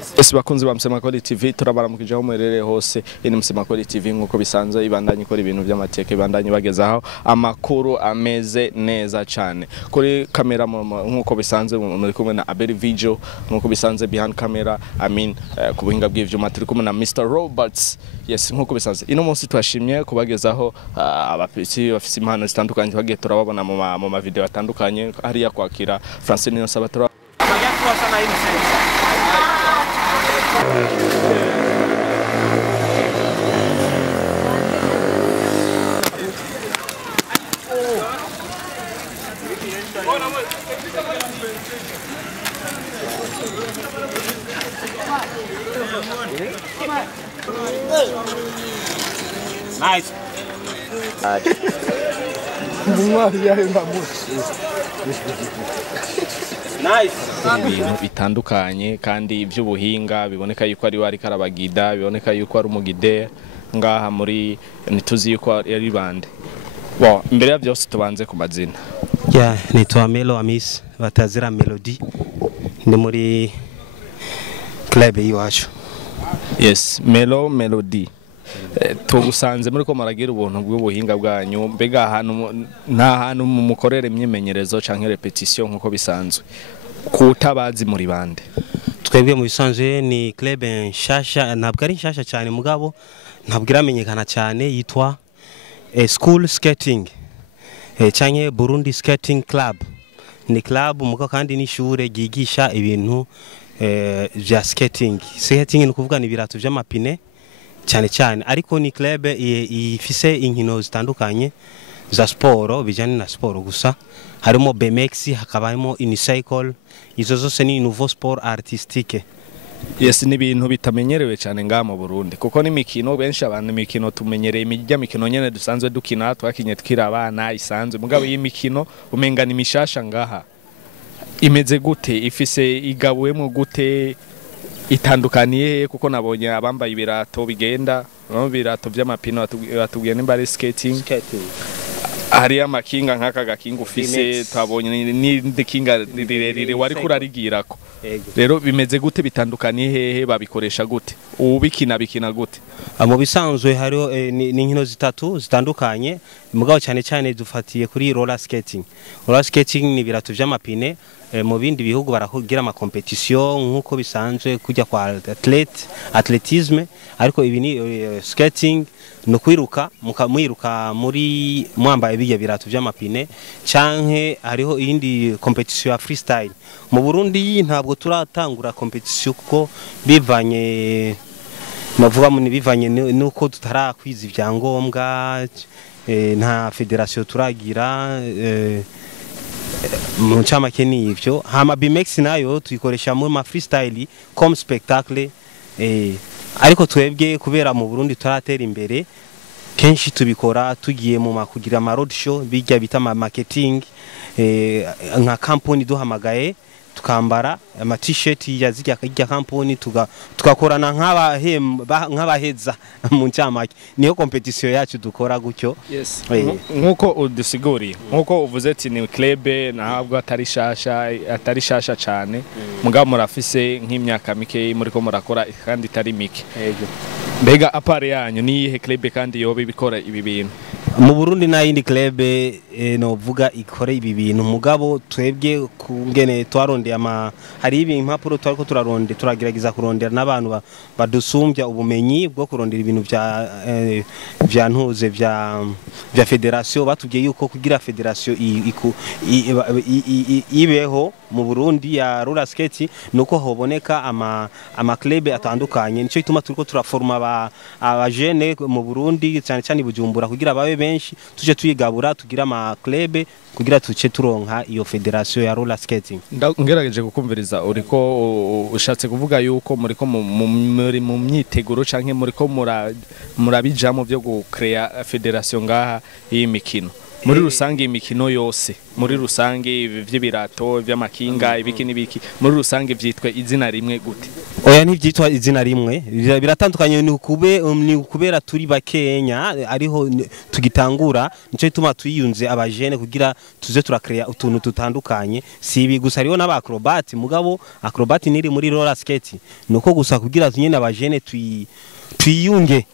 Ese bakunzi ba Msemakoli TV turabaramukije aho mwerere hose ni Msemakoli TV nkuko bisanzwe ibandanye ikora ibintu by'amateka ibandanye bagezaho amakuru ameze neza cyane kuri kamera nkuko bisanzwe muri kumwe na Abedi Vjoe nkuko bisanzwe behind camera ku buhinga bw'ivyuma turi kumwe na Mr Roberts. Yes, nkuko bisanzwe ino munsi twashimye kubagezaho bafise impano zitandukanye bagiye turababona mu ma video atandukanye hariya kwakira Francine Sabatora Nice. Nice. Ibintu bitandukanye kandi iby'ubuhinga biboneka yuko ari wari karabagida biboneka yuko ari umugide ngaha muri nituzi yuko ari bande. Bon, mbere ya byose tubanze ku mazina. Nitwa Melo Amis batazira Melody ndi muri club yiwacu. Yes, Melo Melody. Tugusanze muri ko maragira ubuntu bw'ubuhinga bwanyu mbega ahantu nta hantu mu mukorere imyimenyerezo canke repetition nkuko bisanzwe kutabazi muri bande. Twebwe mu bisanzwe ni club nshasha ntabwo ari nshasha cyane mugabo ntabwo iramenyekana cyane yitwa School Skating canke Burundi Skating Club. Ni club muko kandi ni ishure ryigisha ibintu vya skating. Skating ni kuvuga ni birato vy'amapine cyane cyane ariko ni club ifise inkino zitandukanye za sport bijanye na sport gusa harimo BMX hakabamo unicycle izo zose ni nouveau sport artistique. Yes, ni ibintu bitamenyerewe cyane ngaha mu Burundi kuko ni mikino benshi abantu mikino tumenyereye imijya mikino nyene dusanzwe dukina twakinye twira abana isanzwe mugabo iyi mikino umenga ni mishasha ngaha imeze gute ifise igabuwemo gute itandukaniye kuko nabonye abambaye ibirato bigenda no birato by'amapino batubwiye nimba ari skating hari amakinga nk'aka gakinga ufise twabonye ni kinga rirerire wari kurarigirako rero bimeze gute bitandukaniye hehe babikoresha gute ubikina bikina gute mu bisanzwe hariho ni inkino zitatu zitandukanye mugabo cyane cyane dufatiye kuri roller skating. Roller skating ni birato by'amapine mu bindi bihugu barahugira ama competition nkuko bisanzwe kujya kwa atletisme ariko ibi ni skating no kwiruka mwiruka muri mwambaye biye birato by'amapine canke hariho iyindi competition ya freestyle. Mu Burundi ntabwo turatangura competition kuko bivanye navuga mu bivanye nuko tutarakwiza ivyangombwa nta federation turagira mu ncamake ni ivyo hama BMX nayo tuyikoresha muri ma freestyle comme spectacle ariko twebwe kubera mu Burundi turatera imbere kenshi tubikora tugiye mu makugira ama road show bijya bita ma marketing nka company duhamagaye tukambara ama t-shirt ya zijya company tugakorana nk'abaheza mu ncamake niyo competition yacu dukora gutyo. Yes, nkuko udusiguriye nkuko uvuze ati ni club ntabwo atari shasha cyane mugabo murafise nk'imyaka mike muri ko murakora kandi itari mike. Mbega apare yanyu ni ihe club kandi yobe bikora ibi bintu mu Burundi na yindi club no vuga ikore ibi bintu mugabo twebwe kungene twarondeye hari ibi impapuro twariko turagerageza kurondera n'abantu badusumbya ubumenyi bwo kurondera ibintu vya ntuze vya federation batubwiye yuko kugira federation ibeho mu Burundi ya roller skate nuko hoboneka ama club atandukanye nico ituma turiko turaforma aba jeune mu Burundi cyane cyane Bujumbura kugira babe benshi tuje tuyigabura tugira ama club kugira tuce turonka iyo federation ya roller skating. Ngerageje gukumviriza uriko ushatse kuvuga yuko muriko mu myiteguro canke muriko murabijamo byo gukrea federation ngaha y'imikino muri rusange imikino yose muri rusange vy'ibirato vy'amakinga ibiki nibiki muri rusange vyitwe izina rimwe gute? Oya ntivyitwa izina rimwe, biratandukanye ni kubera turi bakenya ariho tugitangura, nico bituma tuyiyunze abajene kugira tuze turakrea utuntu tutandukanye. Si ibi gusa ariho n'abacrobat, mugabo acrobat niri muri roller skate, nuko gusa kugira nyene abajene twiyunge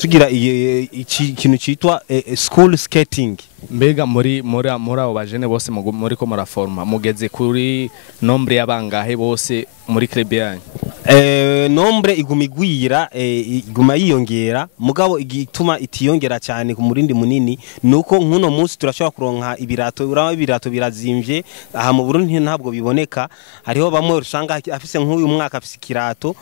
tugira ikintu cyitwa school skating. Mbega muri abo bajene bose muri ko muraforma mugeze kuri nombre y'abangahe bose muri club yanyu? Nombre iguma igwira, iguma yiyongera, mugabo igituma itiyongera cyane ku murindi munini nuko nkuno munsi turashobora kuronka ibirato, uraba ibirato birazimvye aha mu Burundi ntabwo biboneka. Hariho bamwe usanga afise nk'uyu mwaka afise kirato,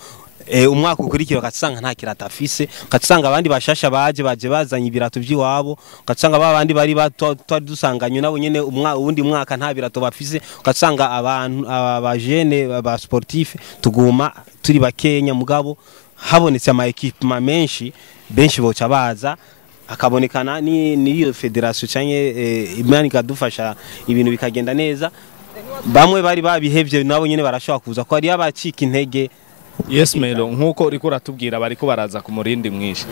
umwaka ukurikira ugasanga nta kirata afise, ugasanga abandi bashasha baje bazanye ibirato by'iwabo, ugasanga babandi bari twari dusanganywe nabo nyene uwundi mwaka nta birato bafise, ugasanga abantu abajene ba sportif tuguma turi bakenya, mugabo habonetse ama equipement benshi boca baza akabonekana ni federation cyanye imana ikadufasha ibintu bikagenda neza. Bamwe bari babihevye nabo nyene barashobora kuza ko ari abacika intege. Yes Melo, nkuko uriko uratubwira bariko baraza ku murindi mwinshi.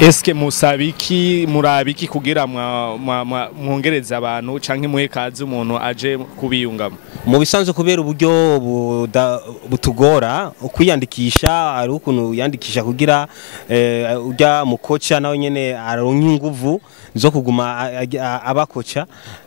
Eske musabiki murabiki kugira mwongereza abantu canke muhe kazi umuntu aje kubiyungamo? Mu bisanzwe kubera uburyo butugora kwiyandikisha, ari ukuntu yandikisha kugira ujya mu kocha nawe nyene aronka inguvu zo kuguma abakocha.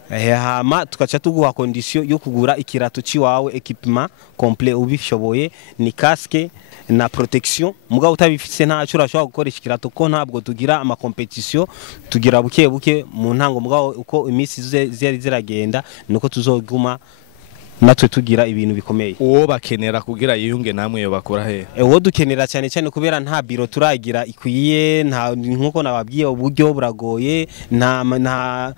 Hama tukaca tuguha condition yo kugura ikirato ciwawe equipement complet ubishoboye, ni casque na protection. Mugabo utabifise ntaco urashobora gukoresha ikirato ko ntabwo tugira ama competition, tugira buke buke mu ntango. Mugabo uko imisi zari ziragenda nuko tuzoguma natwe tugira ibintu bikomeye. Uwo bakenera kugira yiyunge namwe yo bakora he? Uwo dukenera cyane cyane kubera nta biro turagira ikwiye, nkuko nababwiye uburyo buragoye, nta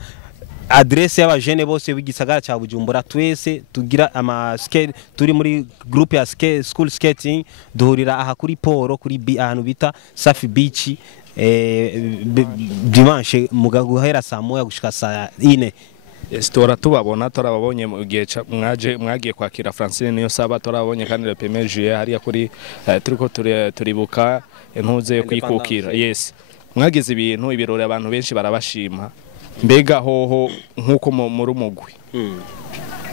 adresse y'abajene bose w'igisagara cya Bujumbura. Twese tugira ama skate, turi muri groupe ya school skating, duhurira aha kuri poro kuri ahantu bita Safi Beach dimanche mugaguhera saa moya gushika saa 4. Yes, turababonye mu gihe mwagiye kwakira Francine niyo saba, turabonye kandi le 1er juillet hariya kuri turiko turibuka intuze kwikukira. Yes, mwagize ibintu ibirori abantu benshi barabashima. Mbega hoho nkuko muri umugwi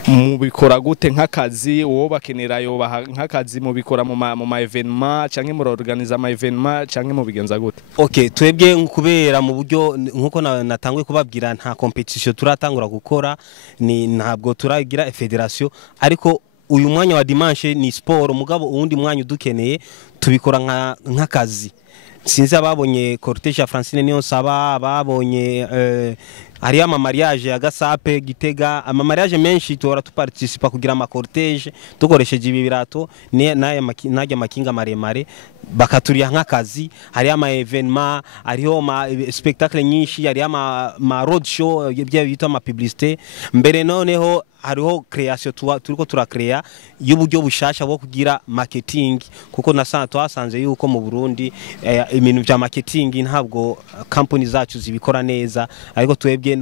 mubikora gute nk'akazi? Uwo bakenera yo nk'akazi mubikora mu ma evenement canke muri organize ama evenement canke mubigenza gute? Okay, twebwe kubera mu buryo nkuko natangwe kubabwira nta competition turatangura gukora, ni ntabwo turagira federation, ariko uyu mwanya wa dimanche ni sport, mugabo uwundi mwanya udukeneye tubikora nk'akazi. Sinzi ababonye cortege ya Francine niyo saba, babonye hari ama mariage ya Gasape Gitega, ama mariage menshi tora tuparticipa kugira ama cortege dukoresheje ibi birato n'aya makinga maremare bakaturiya nk'akazi. Hari ama evenement, hariho ma spectacle nyinshi, hari ama road show bya bita ama publicité. Mbere noneho hariho creation turiko turakrea y'uburyo bushasha bwo kugira marketing, kuko twasanze yuko mu Burundi ibintu bya marketing ntabwo company zacu zibikora neza, ariko twebwe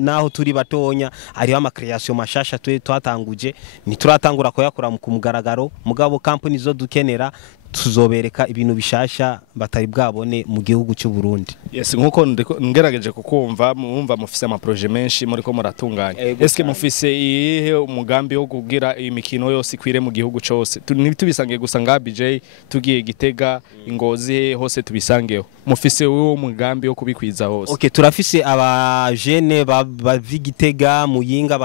naho turi batonya hariho ama creation mashasha twatanguje, ntituratangura kuyakora ku mugaragaro, mugabo company zo dukenera tuzobereka ibintu bishasha batari bwabone mu gihugu cy'u Burundi. Yes, nkuko ngerageje kukumva mwumva mufise ama projet menshi muri ko muratunganya. Eske mufise iyihe umugambi wo kugira imikino yose ikwire mu gihugu cyose? Ntitubisange gusa nga BJ tugiye Gitega Ingozi hose tubisangeho. Mufise uwo mugambi wo kubikwiza hose? Okay, turafise abajene bavigitega Muyinga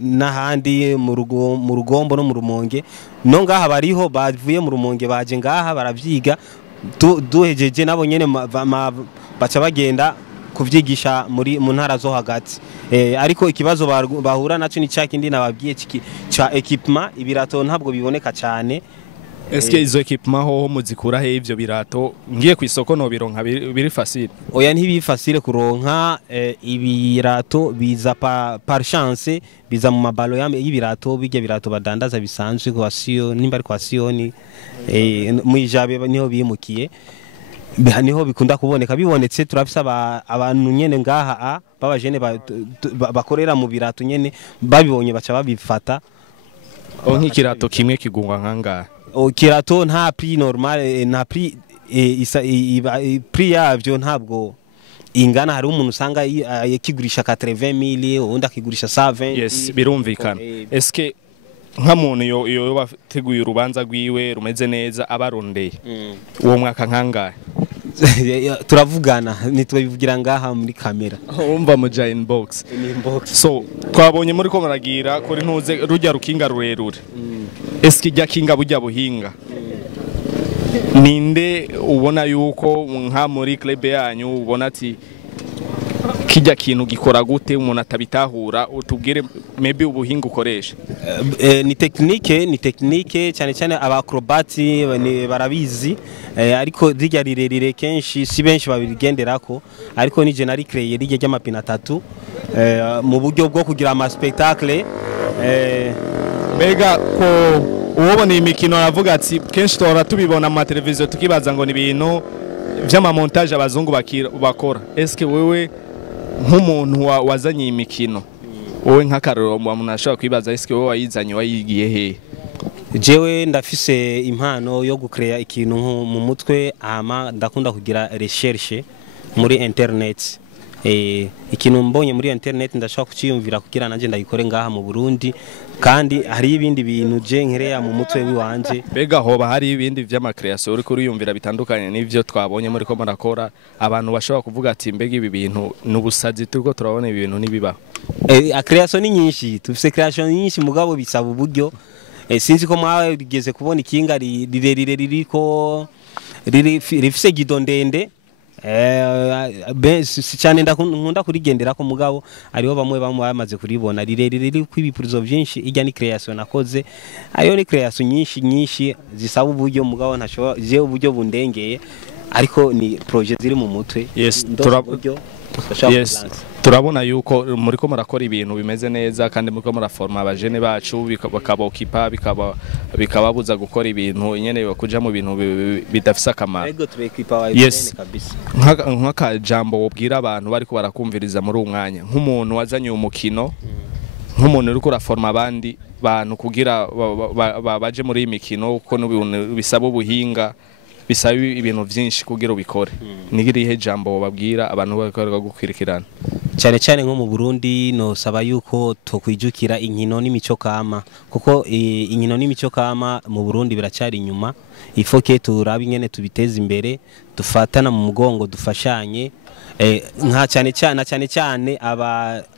n'ahandi mu Rugombo no mu Rumonge. No ngaha bariho bavuye mu Rumonge baje ngaha baravyiga, duhejeje nabo nyene baca bagenda kuvyigisha mu ntara zo hagati. Ariko ikibazo bahura naco ni cyakindi nababwiye cha equipment, ibirato ntabwo biboneka cyane. Eske izo equipment ho muzikura he ivyo birato? Ngiye ku isoko no bironka biri facile? Oya ntibi facile kuronka, ibirato biza par chance, biza mu mabalo y'ibirato, bijya birato badandaza bisanzwe kwa Sio, nimba ari kwa Sioni mu Ijabe niho bimukiye. niho bikunda kuboneka bibonetse turafise abantu nyene ngaha babajene bakorera mu birato nyene babibonye baca babifata. Nk'ikirato kimwe kigungwa nkanga kirato nta prix normal nta prix prix yavyo ntabwo ingana. Hari umuntu usanga yakigurisha 80,000 undi akigurisha 120. Yes, birumvikana. Eske nka muntu yo bateguye urubanza rwiwe rumeze neza abarondeye uwo mwaka nkanga turavugana nitwivugira ngaha muri kamera umva mu giant box. So twabonye muri ko muragira kuri ntuze rujya rukinga rurerure. Eske ijya kinga bujya buhinga ninde ubona yuko nka muri club yanyu ubona ati kijya kintu gikora gute umuntu atabitahura utubwire maybe ubuhinga ukoresha? Ni technique cyane cyane abacrobati barabizi ariko rijya rirerire kenshi si benshi babigenderako ariko ni general créer rijya ry'amapine 3 mu buryo bwo kugira ama spectacle mbega ko ubona imikino aravuga ati kenshi tora tubibona mu televiziyo tukibaza ngo ni ibintu by'ama montage abazungu bakora. Eske wewe nk'umuntu wazanye imikino wowe nk'akarero umuntu ashobora kwibaza eske wowe wayizanye wayigiye he? Jewe ndafise impano yo gucrea ikintu mu mutwe ama ndakunda kugira recherche muri internet. Ikintu mbonye muri internet ndashaka kuciyumvira kugira nanje ndayikore ngaha mu Burundi kandi hari ibindi bintu je nkereya mu mutwe wiwanje. Bega hoba hari ibindi vy'ama creation uri kuriyumvira bitandukanye n'ivyo twabonye muri ko murakora abantu bashobora kuvuga ati mbega ibi bintu n'ubusazi turiko turabona ibi bintu nibiba? Creation ni nyinshi, tufise creation nyinshi mugabo bisaba uburyo. Sinzi ko mwawe rigeze kubona ikinga rirerire ririko rifise gido ndende si cyane ndakunda kurigendera ko mugabo ariho bamwe bamaze kuribona rirerire riri kwibipurizo byinshi. Ijya ni creation nakoze ayo ni creation nyinshi zisaba uburyo mugabo ntashobora je uburyo bundengeye ariko ni project ziri mu mutwe. Yes, turabona yuko muri ko murakora ibintu bimeze neza kandi muri ko muraforma abajene bacu bakabokipa bikababuza gukora ibintu nyene bakuja mu bintu bidafise akamaro. Ego tubekipa wajene kabisa. Nk'aka jambo wobwira abantu bari ko barakumviriza muri umwanya nk'umuntu wazanye umukino nk'umuntu uri kuraforma abandi bantu kugira baje muri imikino uko n'ibintu bisaba ubuhinga bisaba ibintu byinshi kugira ubikore. Nigirihe jambo babwira abantu bakorwa gukwirikirana cyane cyane nko mu Burundi no saba yuko tokwijukira inkino n'imico kama kuko inkino n'imico kama mu Burundi biracyari inyuma. Ifoke turabe ingene tubiteza imbere dufatana mu mugongo dufashanye nka cyane cyane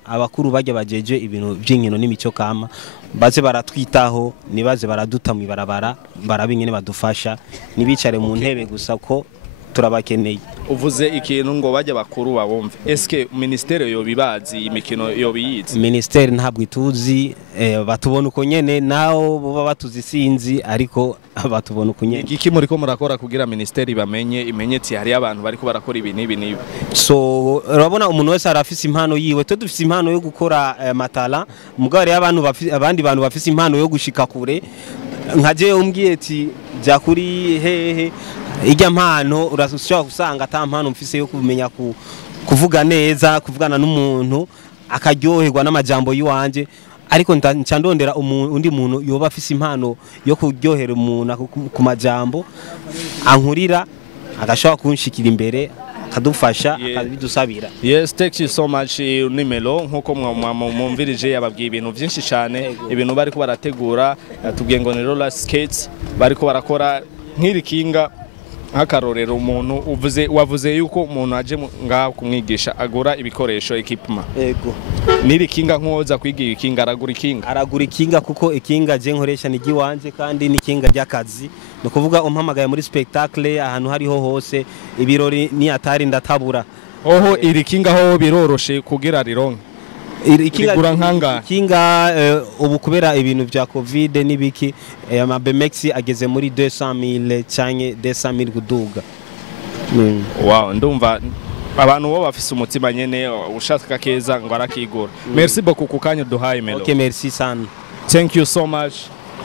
abakuru bajya bajeje ibintu by'inkino n'imico kama baze baratwitaho nibaze baraduta mu ibarabara barabingene badufasha nibicare mu ntebe gusa ko turabakeneye. Uvuze ikintu ngo bajya bakuru babumve. Eske ministere yo bibazi imikino yo biyizi? Ministere ntabwo ituzi batubona uko nyene nawo baba batuzi sinzi ariko batubona uko nyene. Igiki muri ko murakora kugira ministere imenye ati hari abantu bari ko barakora ibi nibi? So urabona umuntu wese arafise impano yiwe to dufise impano yo gukora matala mugabo rero abandi bantu bafise impano yo gushika kure nkaje umbwiye ati jya kuri hehe ijya mpano urashobora gusanga ata mpano mfise yo kumenya kuvuga neza kuvugana n'umuntu akaryoherwa n'amajambo yiwanje ariko ncandondera undi muntu yoba afise impano yo kuryohera umuntu ku majambo ankurira agashobora kunshikira imbere akadufasha akabidusabira. Yes, thank you so much Nimelo nkuko mwumvirije yababwiye ibintu byinshi cyane ibintu bari ko barategura tubwiye ngo ni roller skates bari ko barakora nk'iri kinga nk'akarorero umuntu wavuze yuko umuntu aje ngaho kumwigisha agura ibikoresho equipment. Yego niri kinga nkoza kwigira ikinga aragura ikinga kuko ikinga je nkoresha ni giwanje kandi ni kinga ry'akazi no kuvuga umpamagaye muri spectacle ahantu hariho hose ibirori ni atari ndatabura. Oho iri kinga ho biroroshe kugira rironke ikinga ubu kubera ibintu bya covid nibiki ama BMX ageze muri 200,000 cyanye 200,000 kuduga. Wow, ndumva abantu bo bafise umutima nyene ushaka keza ngo arakigura. Merci beaucoup kukanya duhaye Melo. Okay, merci sana. Thank you so much.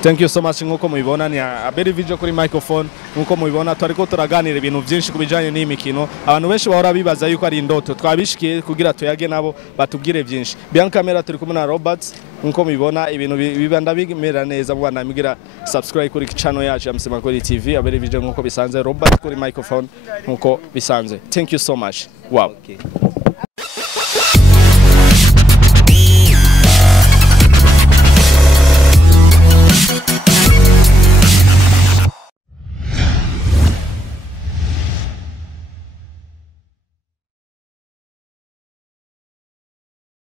Thank you so much nkuko mubibona ni Abedi Vjoe kuri microphone nkuko mubibona twariko turaganira ibintu byinshi kubijanye n'imikino abantu benshi bahora bibaza yuko ari indoto twabishikiye kugira tuyage nabo batubwire byinshi bien camera turi kumwe na Robert nkuko mubibona ibintu bibanda bimera neza bwana migira subscribe kuri channel yacu ya Msema kuri TV Abedi Vjoe nkuko bisanze Robert kuri microphone nkuko bisanze thank you so much wow. Okay.